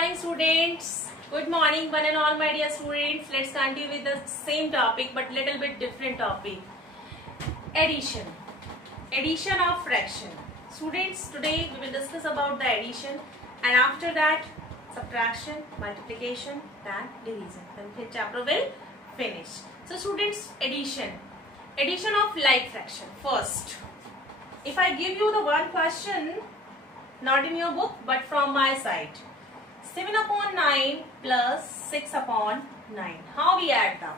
morning, students. Good morning, one and all, my dear students. Let's continue with the same topic, but little bit different topic. Addition. Addition of fraction. Students, today we will discuss about the addition, and after that, subtraction, multiplication, then division. Then the chapter will finish. So, students, addition. Addition of like fraction. First, if I give you the one question, not in your book, but from my side. 7 upon 9 plus 6 upon 9. How we add them?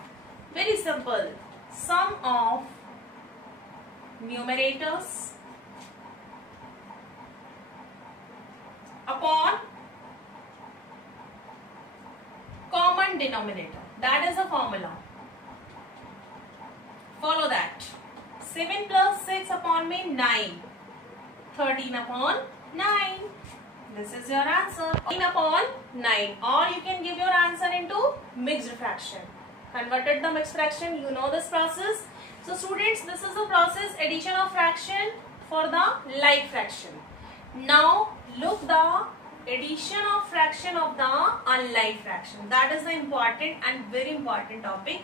Very simple. Sum of numerators upon common denominator. That is the formula. Follow that. 7 plus 6 upon me 9. 13 upon 9. This is your answer. 9 upon 9. Or you can give your answer into mixed fraction. Converted the mixed fraction. You know this process. So students, this is the process addition of fraction for the like fraction. Now look the addition of fraction of the unlike fraction. That is the important and very important topic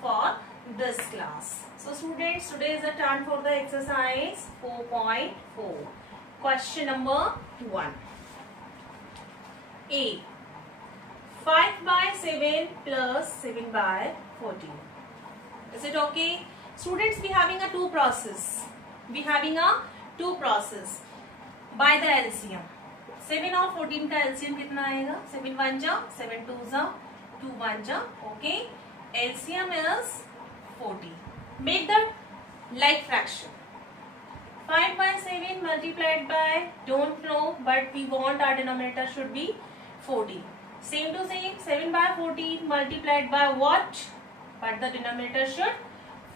for this class. So students, today is the turn for the exercise 4.4. Question number 1. A. 5 by 7 plus 7 by 14. Is it okay? Students, we having a two process. We having a two process. By the LCM. 7 और 14 का LCM कितना आएगा? 7 1 जा, 7 2 जा, 2 1 जा. Okay. LCM is 40. Make the like fraction. 5 by 7 multiplied by, don't know, but we want our denominator should be 40. Same to same, 7 by 14 multiplied by what? But the denominator should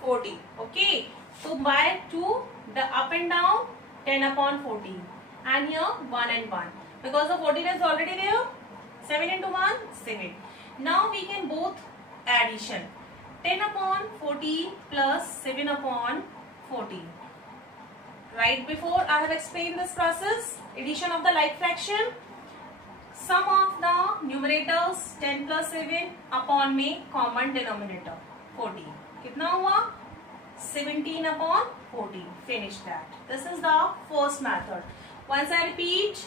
40. Okay. So by 2, the up and down, 10 upon 14. And here 1 and 1. Because the 14 is already there. 7 into 1, 7. Now we can both addition. 10 upon 14 plus 7 upon 14. Right before I have explained this process, addition of the like fraction. Sum of the numerators 10 plus 7 upon में common denominator 14. कितना हुआ? 17 upon 14. Finish that. This is the first method. Once I repeat,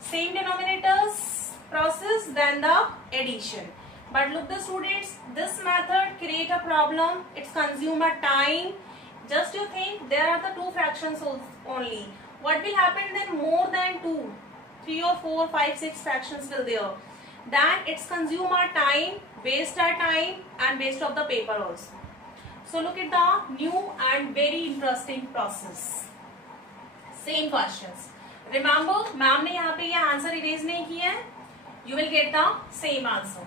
same denominators process, then the addition. But look the students, this method create a problem. It's consume a time. Just you think there are the two fractions only. What will happen then? More than 2, 3 or 4, 5, 6 fractions will there. Then it's consume our time, waste our time and waste of the paper also. So look at the new and very interesting process. Same questions. Remember, ma'am ने यहाँ पे ये answer erase नहीं किया है. You will get the same answer.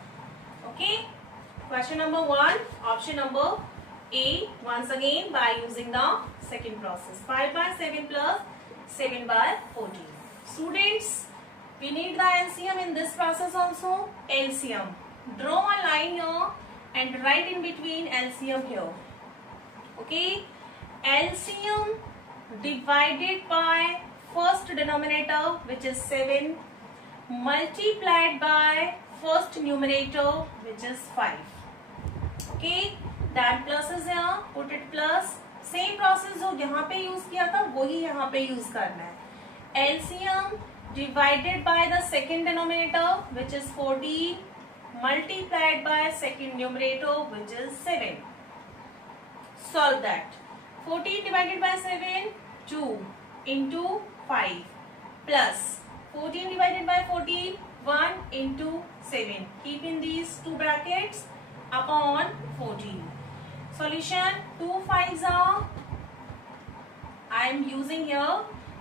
Okay. Question number 1, option number A, once again by using the second process. 5 by 7 plus 7 by 14. Students, we need the LCM in this process also. LCM. Draw a line here and write in between LCM here. Okay. LCM divided by first denominator, which is 7, multiplied by first numerator, which is 5. Okay. Then plus is यहाँ, put it plus. Same process जो यहाँ पे use किया था वही यहाँ पे use करना है. LCM divided by the second denominator, which is 14, multiplied by second numerator, which is 7. Solve that. 14 divided by 7, 2 into 5 plus 14 divided by 14, 1 into 7. Keep in these two brackets upon 14. Solution 2 5s are, I am using here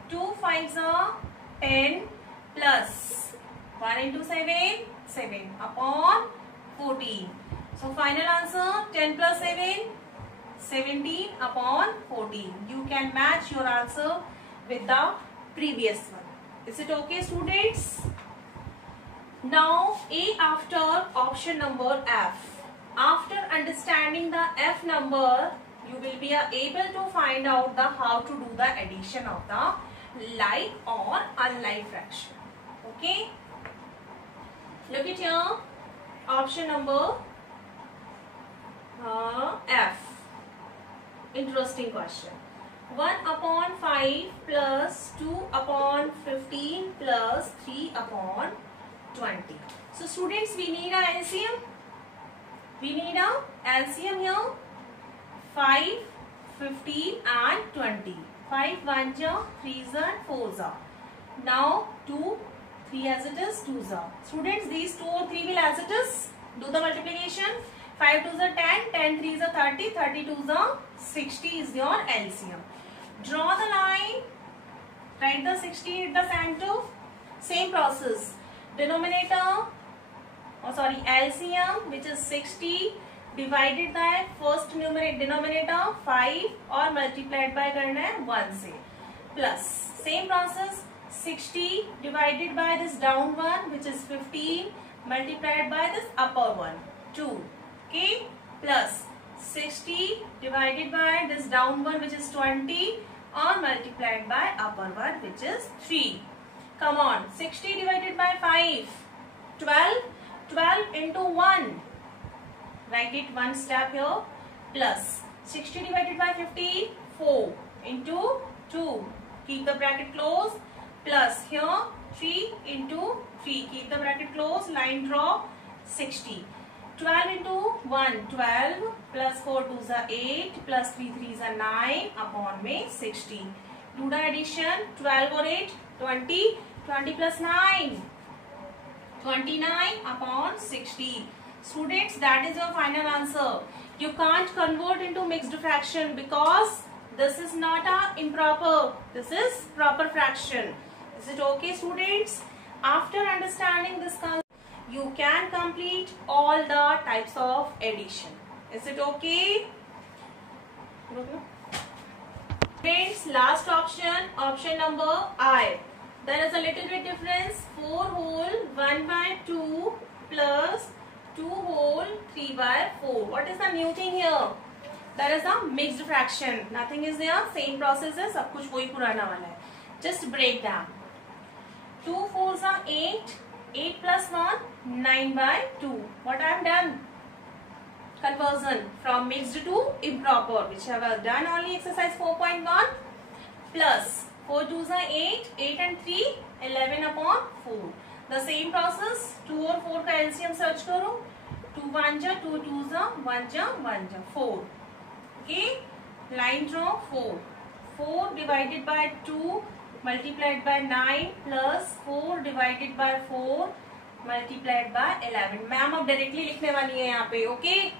2 5s are 10 plus 1 into 7, 7 upon 14. So final answer 10 plus 7, 17 upon 14. You can match your answer with the previous one. Is it okay, students? Now A after option number F. After understanding the F number, you will be able to find out the how to do the addition of the like or unlike fraction. Okay. Look at here. Option number F. Interesting question. 1 upon 5 plus 2 upon 15 plus 3 upon 20. So students, we need a LCM. We need a LCM here. 5, 15 and 20. 5 1s are, 3s are, 4s are. Now 2, 3 as it is, 2s are. Students, these 2 or 3 will as it is. Do the multiplication. 5 2s are 10, 10 3s are 30, 30 2s are 60 is your LCM. Draw the line. Write the 60 at the center. Same process. Denominator, LCM, which is 60 divided by first denominator 5 और multiplied by करना है 1 से, plus same process 60 divided by this down one which is 15 multiplied by this upper one 2, okay, plus 60 divided by this down one which is 20 or multiplied by upper one which is 3. Come on, 60 divided by 5, 12, 12 into 1. Write it one step here, plus 60 divided by 50, 4 into 2. Keep the bracket closed, plus here 3 into 3. Keep the bracket closed, line draw, 60. 12 into 1, 12, plus 4 2s are 8, plus 3 3s are 9, upon में 60. Do the addition, 12 or 8, 20, 20 plus 9, 29 upon 60. Students, that is your final answer. You can't convert into mixed fraction because this is not a improper. This is proper fraction. Is it okay, students? After understanding this concept, you can complete all the types of addition. Is it okay? Students, last option, option number I. There is a little bit difference. 4 whole 1 by 2 plus 2 whole 3 by 4. What is the new thing here? There is a mixed fraction. Nothing is there. Same process है. सब कुछ वही पुराना वाला है. Just break down. 2 4s are 8. 8 plus 1, 9 by 2. What I have done? Conversion from mixed to improper, which I have done only exercise 4.1. Plus 4 2s are 8. 8 and 3, 11 upon 4. The same process, 2 और 4 का LCM search करो. 2 1 जा, 2 2 जा, 1 जा, 1 जा, 4. Okay, line draw 4. 4 divided by 2 multiplied by 9 plus 4 divided by 4 multiplied by 11. Ma'am अब directly लिखने वाली है यहाँ पे. Okay,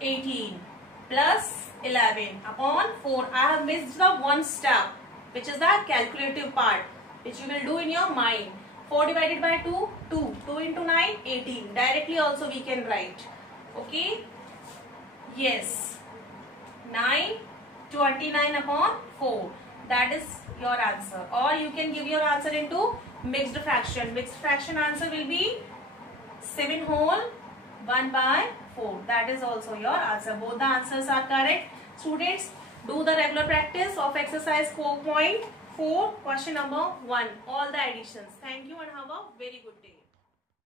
18 plus 11 upon 4. I have missed the one step, which is the calculative part, which you will do in your mind. 4 divided by 2, 2. 2 into 9, 18. Directly also we can write. Okay. Yes. 9, 29 upon 4. That is your answer. Or you can give your answer into mixed fraction. Mixed fraction answer will be 7 whole 1 by 4. That is also your answer. Both the answers are correct. Students, do the regular practice of exercise 4.4, question number 1. All the additions. Thank you and have a very good day.